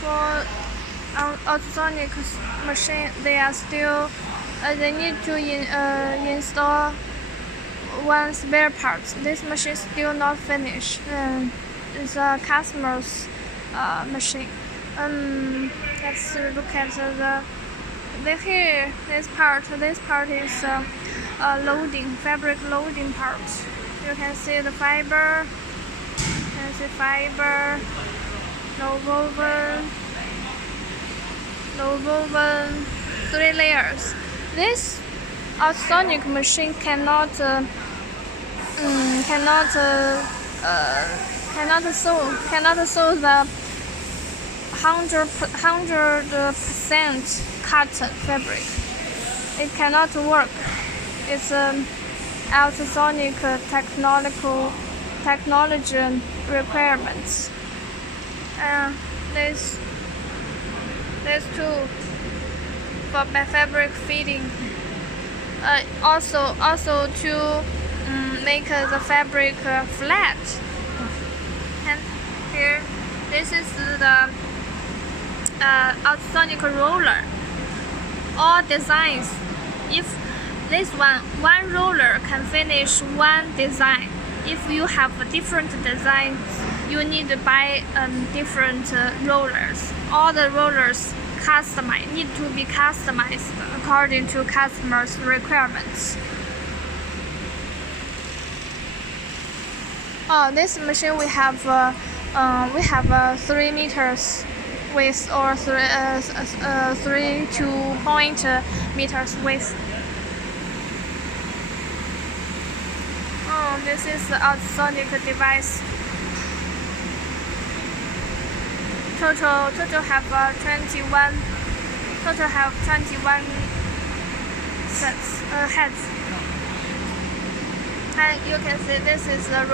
for ultrasonic machine, they are still they need to install one spare part. This machine is still not finished. It's a customer's machine. Let's look at here. This part is loading, fabric loading part. You can see the fiber. No woven, 3 layers. This ultrasonic machine cannot sew the 100% cotton fabric. It cannot work. It's ultrasonic technology requirements. This tool for fabric fitting. Also to make the fabric flat. And here, this is the ultrasonic roller. All designs, if this one roller can finish one design. If you have different designs, you need to buy different rollers. All the rollers need to be customized according to customers' requirements. This machine we have 3 meters width or 3.2 meters width. This is the ultrasonic device. Total have 21 sets heads. And you can see this is the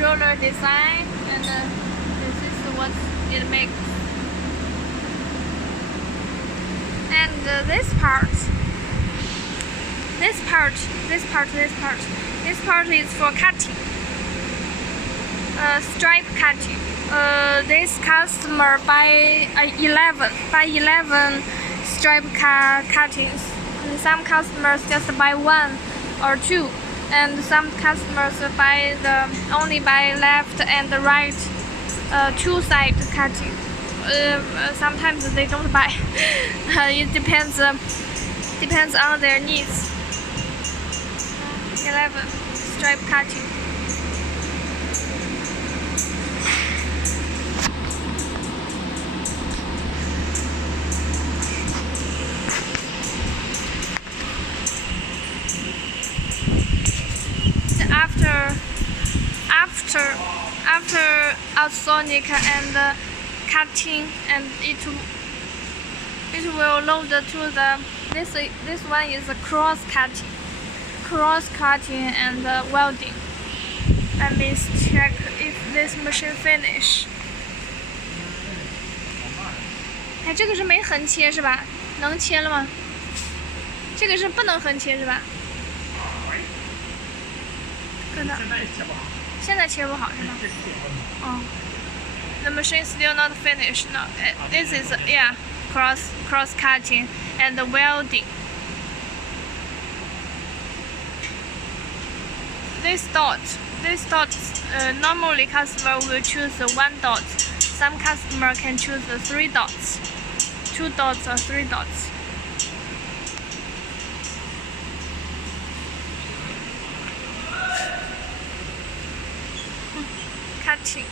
roller design, and this is what it makes. And this part is for cutting, stripe cutting. This customer buy 11 stripe cuttings. And some customers just buy 1 or 2, and some customers only buy left and right 2-side cutting. Sometimes they don't buy. It depends on their needs. 11 stripe cutting. After ultrasonic and cutting, and it will load to the this one is a cross cutting and welding. Let me check if this machine finish. 哎，这个是没横切是吧？能切了吗？这个是不能横切是吧？可能。现在切不好是吗？哦。The machine still not finished. No, this is cross cutting and welding. This dot, normally customer will choose 1 dot. Some customer can choose 3 dots, 2 dots or 3 dots. Cutting.